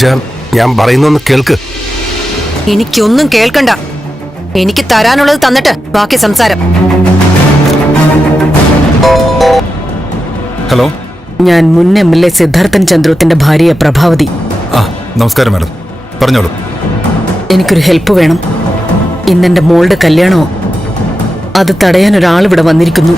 തനുജ, ഞാൻ പറയുന്നൊന്ന് കേൾക്ക്. എനിക്കൊന്നും കേൾക്കണ്ട. എനിക്ക് തരാനുള്ളത് തന്നിട്ട് ബാക്കി സംസാരം. ഹലോ, ഞാൻ മുൻ MLA സിദ്ധാർത്ഥൻ ചന്ദ്രത്തിന്റെ ഭാര്യ പ്രഭാവതി. നമസ്കാരം മാഡം, പറഞ്ഞോളൂ. എനിക്കൊരു ഹെൽപ്പ് വേണം. ഇന്നെന്റെ മോളുടെ കല്യാണമോ, അത് തടയാൻ ഒരാളിവിടെ വന്നിരിക്കുന്നു.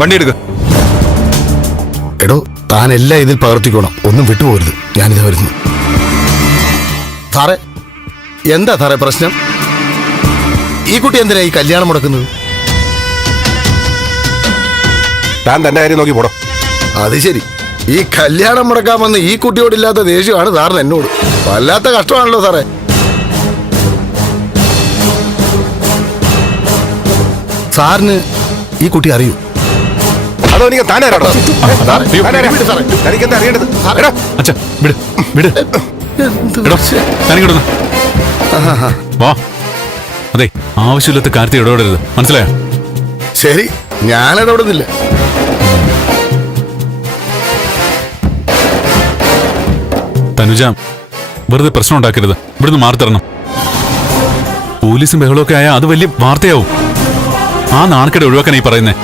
വണ്ടി എടുക്ക. എടോ, താൻ എല്ലാം ഇതിൽ പകർത്തിക്കോണം, ഒന്നും വിട്ടുപോകരുത്. ഞാനിത് വരുന്നു. സാറേ, എന്താ സാറേ പ്രശ്നം? ഈ കുട്ടി എന്തിനാ ഈ കല്യാണം മുടക്കുന്നത്? താൻ തന്റെ കാര്യം നോക്കി പോടോ. അത് ശരി, ഈ കല്യാണം മുടക്കാൻ വന്ന് ഈ കുട്ടിയോടില്ലാത്ത ദേഷ്യമാണ് സാറിന് എന്നോട്. വല്ലാത്ത കഷ്ടമാണല്ലോ സാറേ. സാറിന് ഈ കുട്ടി അറിയൂ? അതോ എനിക്ക് താനാരാണോ? തനിക്കെന്താ അറിയേണ്ടത്? അതെ, ആവശ്യമില്ലാത്ത കാര്യത്തിൽ ഇടപെടരുത്, മനസ്സിലായോ? ശരി, ഞാൻ ഇടപെടുന്നില്ല. തനുജ, വെറുതെ പ്രശ്നം ഉണ്ടാക്കരുത്. ഇവിടുന്ന് മാറി തരണം. പോലീസും ബഹളമൊക്കെ ആയാൽ അത് വലിയ വാർത്തയാവും. ആ നാണക്കേട് ഒഴിവാക്കാനായി പറയുന്നേ.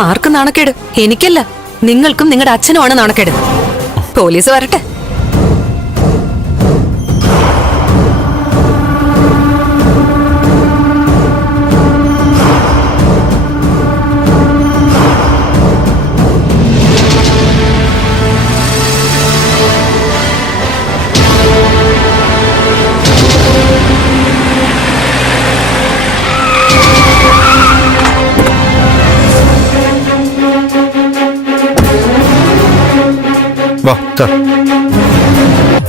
ആർക്കും നാണക്കേട്? എനിക്കല്ല, നിങ്ങൾക്കും നിങ്ങളുടെ അച്ഛനുമാണ് നാണക്കേട്. പോലീസ് വരട്ടെ.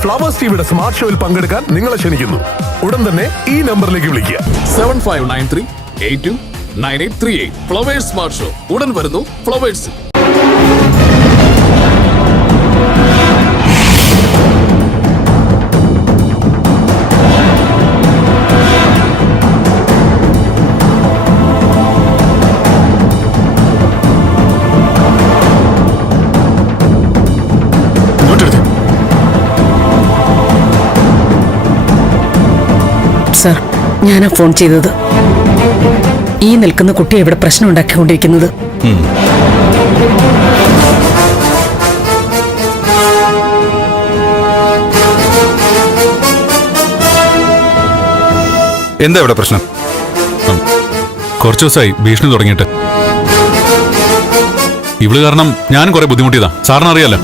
ഫ്ലവേഴ്സ് ടിവിയുടെ സ്മാർട്ട് ഷോയിൽ പങ്കെടുക്കാൻ നിങ്ങളെ ക്ഷണിക്കുന്നു. ഉടൻ തന്നെ ഈ നമ്പറിലേക്ക് വിളിക്കുക. 7593829838. ഫ്ലവേഴ്സ് സ്മാർട്ട് ഷോ ഉടൻ വരുന്നു ഫ്ലവേഴ്സ്. സർ, ഞാനാ ഫോൺ ചെയ്തത്. ഈ നിൽക്കുന്ന കുട്ടി ഇവിടെ പ്രശ്നം ഉണ്ടാക്കിക്കൊണ്ടിരിക്കുന്നത്. എന്താ ഇവിടെ പ്രശ്നം? കുറച്ചു ദിവസമായി ഭീഷണി തുടങ്ങിയിട്ട്. ഇവള് കാരണം ഞാൻ കുറെ ബുദ്ധിമുട്ടിയതാ, സാറിനറിയാലോ.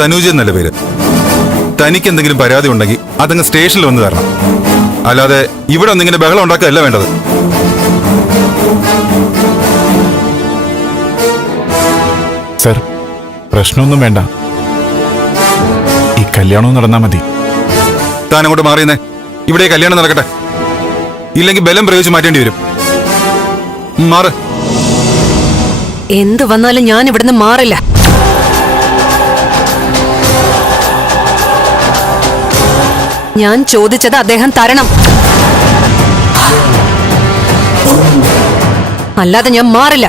തനൂജ എന്നല്ല പേര്. തനിക്ക് എന്തെങ്കിലും പരാതി ഉണ്ടെങ്കിൽ അതങ്ങ് സ്റ്റേഷനിൽ വന്ന് തരണം. അല്ലാതെ ഇവിടെ ഒന്നിങ്ങനെ ബഹളം ഉണ്ടാക്കുകയല്ല വേണ്ടത്. സർ, പ്രശ്നമൊന്നും വേണ്ട. ഈ കല്യാണവും നടന്നാ മതി. താൻ അങ്ങോട്ട് മാറിയെന്നേ. ഇവിടെ കല്യാണം നടക്കട്ടെ, ഇല്ലെങ്കിൽ ബലം പ്രയോഗിച്ച് മാറ്റേണ്ടി വരും. മാറ്. എന്ത് വന്നാലും ഞാൻ ഇവിടുന്ന് മാറില്ല. ഞാൻ ചോദിച്ചത് അദ്ദേഹം തരണം, അല്ലാതെ ഞാൻ മാറില്ല.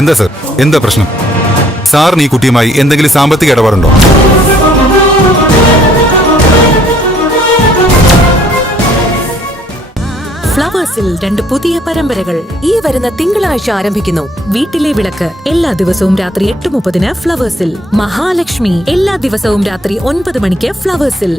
എന്താ സർ, എന്താ പ്രശ്നം? സാറിന് ഈ കുട്ടിയുമായി എന്തെങ്കിലും സാമ്പത്തിക ഇടപാടുണ്ടോ? ഫ്ലവേഴ്സിൽ 2 പുതിയ പരമ്പരകൾ ഈ വരുന്ന തിങ്കളാഴ്ച ആരംഭിക്കുന്നു. വീട്ടിലെ വിളക്ക് എല്ലാ ദിവസവും രാത്രി 8:30 ഫ്ലവേഴ്സിൽ. മഹാലക്ഷ്മി എല്ലാ ദിവസവും രാത്രി 9 മണിക്ക് ഫ്ലവേഴ്സിൽ.